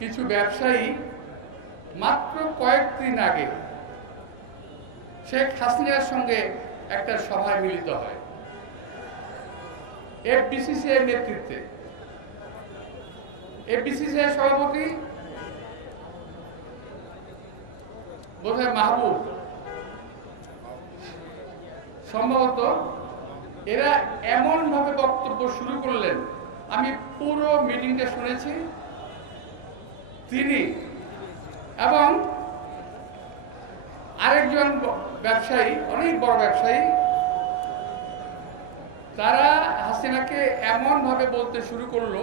কিছু ব্যবসায়ী মাত্র কয়েকদিন আগে শেখ হাসিনার সঙ্গে একটা সভায় মিলিত হয় এফবিসিসিআই নেতৃত্বে। এফবিসিসিআই সভাপতি বোধহয় মাহবুব সম্ভবত। এরা এমন ভাবে বক্তব্য শুরু করলেন, আমি পুরো মিটিংটা শুনেছি। তিনি এবং আরেকজন ব্যবসায়ী, অনেক বড় ব্যবসায়ী, তারা হাসিনাকে এমন ভাবে বলতে শুরু করলো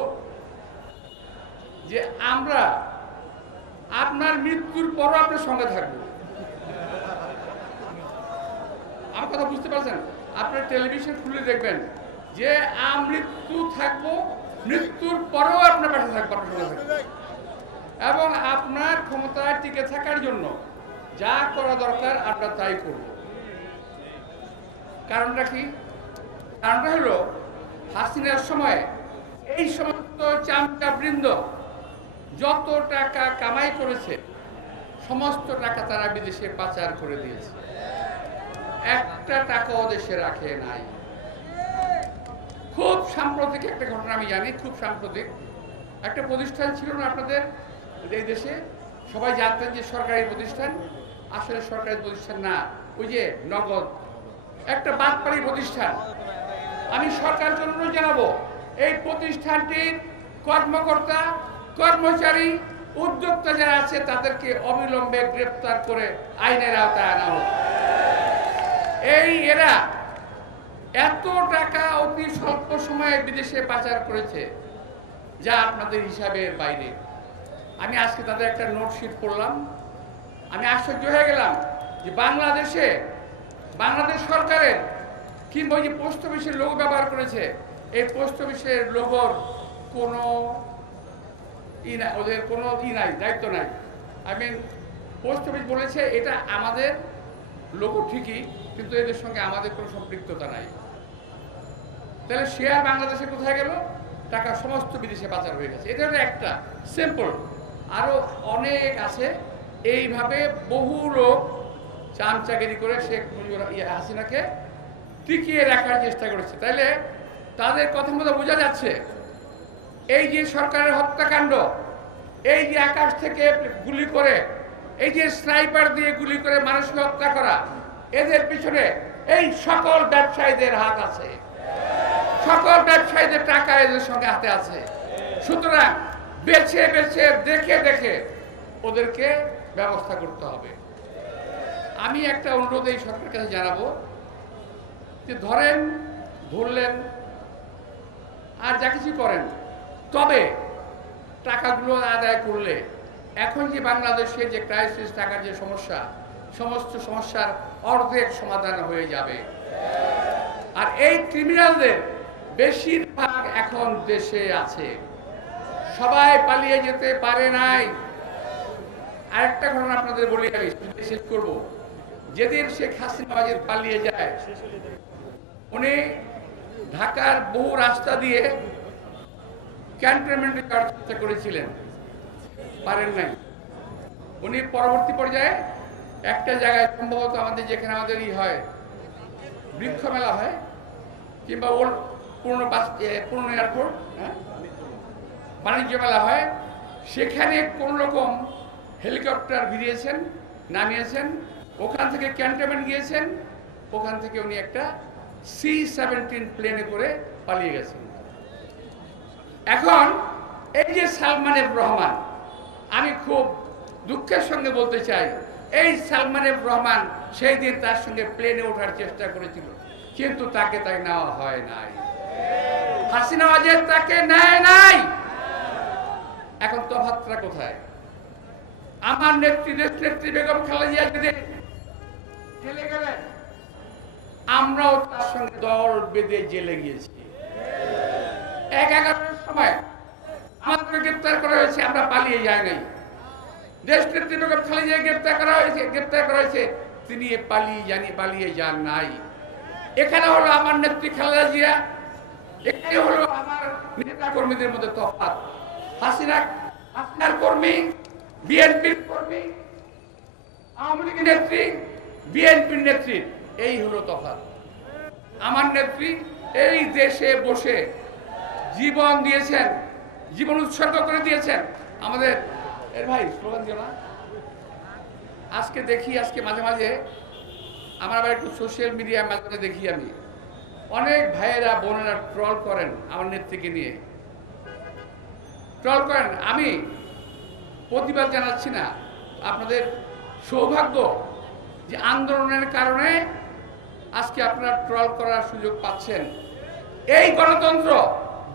যে আমরা আপনার মৃত্যুর পরও আপনার সঙ্গে থাকবো। আমার কথা বুঝতে পারছেন? আপনার টেলিভিশন খুলে দেখবেন যে মৃত্যু থাকবো, মৃত্যুর পরেও আপনার পাশে থাকবো, আপনার সঙ্গে থাকবো, এবং আপনার ক্ষমতায় টিকে থাকার জন্য যা করা দরকার আমরা তাই করব। কারণটা কি? কারণটা হলো হাসিনার সময় এই সমস্ত চামচা বৃন্দ যত টাকা কামাই করেছে সমস্ত টাকা তারা বিদেশে পাচার করে দিয়েছে, একটা টাকাও দেশে রাখে নাই। খুব সাম্প্রতিক একটা ঘটনা আমি জানি, খুব সাম্প্রতিক একটা প্রতিষ্ঠান ছিল না আপনাদের এই দেশে, সবাই জানতেন যে সরকারি প্রতিষ্ঠান, আসলে সরকারি প্রতিষ্ঠান না, ওই যে নগদ একটা বাটপাড়ি প্রতিষ্ঠান। আমি সরকারের জন্য জানাবো এই প্রতিষ্ঠানটির কর্মকর্তা, কর্মচারী, উদ্যোক্তা যারা আছে তাদেরকে অবিলম্বে গ্রেফতার করে আইনের আওতায় আনা হোক। এরা এত টাকা অতি স্বল্প সময়ে বিদেশে পাচার করেছে যা আপনাদের হিসাবের বাইরে। আমি আজকে তাদের একটা নোটশিট পড়লাম, আমি আশ্চর্য হয়ে গেলাম যে বাংলাদেশ সরকারের কিংবা যে পোস্ট অফিসের লোগো ব্যবহার করেছে, এই পোস্ট অফিসের লোগোর কোনো ওদের কোনো নাই, দায়িত্ব নাই। পোস্ট অফিস বলেছে এটা আমাদের লোগো ঠিকই, কিন্তু এদের সঙ্গে আমাদের কোনো সম্পৃক্ততা নাই। তাহলে শেয়ার বাংলাদেশে কোথায় গেল? টাকা সমস্ত বিদেশে পাচার হয়ে গেছে। এটা হলো একটা সিম্পল, আরো অনেক আছে। এইভাবে বহু লোক চামচাগিরি করে শেখ হাসিনাকে টিকিয়ে রাখার চেষ্টা করেছে। তাইলে তাদের কথা মতো বোঝা যাচ্ছে এই যে সরকারের হত্যাকাণ্ড, এই যে আকাশ থেকে গুলি করে, এই যে স্নাইপার দিয়ে গুলি করে মানুষকে হত্যা করা, এদের পিছনে এই সকল ব্যবসায়ীদের হাত আছে, সকল ব্যবসায়ীদের টাকা এদের সঙ্গে হাতে আছে। সুতরাং বেছে বেছে দেখে দেখে ওদেরকে ব্যবস্থা করতে হবে। আমি একটা অনুরোধ এই সরকারের কাছে জানাবো যে ধরলেন আর যা কিছু করেন, তবে টাকাগুলো আদায় করলে এখন যে বাংলাদেশের যে ক্রাইসিস, টাকার যে সমস্যা, সমস্ত সমস্যার অর্ধেক সমাধান হয়ে যাবে। আর এই ক্রিমিনালদের বেশিরভাগ এখন দেশে আছে, সবাই পালিয়ে যেতে পারে নাই। আরেকটা ঘটনা আপনাদের বলি, আমি শেষ করব। যেদিন শেখ হাসিনা পালিয়ে যায়, উনি ঢাকার বহু রাস্তা দিয়ে ক্যান্টনমেন্টে যাওয়ার চেষ্টা করেছিলেন, পারেন নাই। উনি পরবর্তী পর্যায়ে একটা জায়গায়, সম্ভবত আমাদের যেখানে আমাদের হয় বৃক্ষ মেলা হয় কিংবা পুরনো এয়ারপোর্ট, বাণিজ্য মেলা হয়, সেখানে কোন রকম হেলিকপ্টার ভিড়িয়েছেন, নামিয়েছেন, ওখান থেকে ক্যান্টনমেন্ট গিয়েছেন, ওখান থেকে উনি একটা C-17 প্লেনে করে পালিয়ে গেছেন। এখন এই যে সালমান এফ রহমান, আমি খুব দুঃখের সঙ্গে বলতে চাই, এই সালমান এফ রহমান সেই দিন তার সঙ্গে প্লেনে ওঠার চেষ্টা করেছিল, কিন্তু তাকে নেওয়া হয় নাই। হাসিনা তাকে নেয় নাই। এখন তফাৎটা কোথায়? আমার নেত্রী বেগম খালেদা জিয়া যদি জেলে গেলেন, আমরাও তার সঙ্গে দল বেঁধে জেলে গিয়েছি। 11টার সময় আমাদের গ্রেপ্তার করা হয়েছে, আমরা পালিয়ে যাই নাই। দেশ নেত্রী বেগম খালেদা জিয়া গ্রেপ্তার করা হয়েছে, তিনি পালিয়ে যান নাই। এখানে হলো আমার নেত্রী খালেদা জিয়া, এখানে হলো আমার নেতা কর্মীদের মধ্যে তফাৎ। হাসিনার কোন কর্মী, বিএনপির কর্মী, আওয়ামী লীগের নেত্রী, বিএনপির নেত্রী, এই হলো তফাৎ। আমার নেত্রী এই দেশে বসে জীবন দিয়েছেন, জীবন উৎসর্গ করে দিয়েছেন আমাদের। এর ভাই স্লোগান দিও না। আজকে দেখি, আজকে মাঝে মাঝে আমার আবার একটু সোশ্যাল মিডিয়া মাঝে মাঝে দেখি আমি অনেক ভাইয়েরা বোনেরা ট্রল করেন আমার নেত্রীকে নিয়ে, ট্রল করেন। আমি প্রতিবাদ জানাচ্ছি না, আপনাদের সৌভাগ্য যে আন্দোলনের কারণে আজকে আপনারা ট্রল করার সুযোগ পাচ্ছেন। এই গণতন্ত্র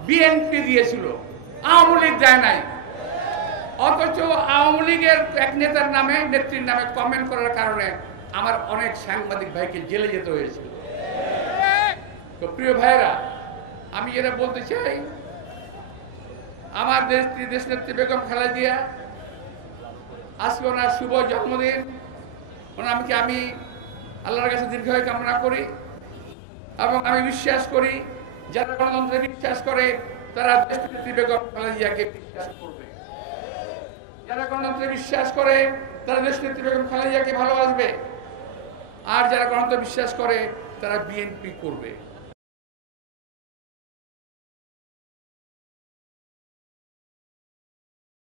বিএনপি দিয়েছিল, আওয়ামী লীগ দেয় নাই। অথচ আওয়ামী লীগের এক নেতার নামে, নেত্রীর নামে কমেন্ট করার কারণে আমার অনেক সাংবাদিক ভাইকে জেলে যেতে হয়েছিল। তো প্রিয় ভাইয়েরা, আমি যেটা বলতে চাই, আমার দেশনেত্রী বেগম খালেদা জিয়া, আজকে ওনার শুভ জন্মদিন। আমি আল্লাহর কাছে দীর্ঘায়ু কামনা করি এবং আমি বিশ্বাস করি যারা গণতন্ত্রে বিশ্বাস করে তারা দেশনেত্রী বেগম খালেদা জিয়াকে বিশ্বাস করবে। যারা গণতন্ত্রে বিশ্বাস করে তারা দেশনেত্রী বেগম খালেদা জিয়াকে ভালোবাসবে। আর যারা গণতন্ত্রে বিশ্বাস করে তারা বিএনপি করবে।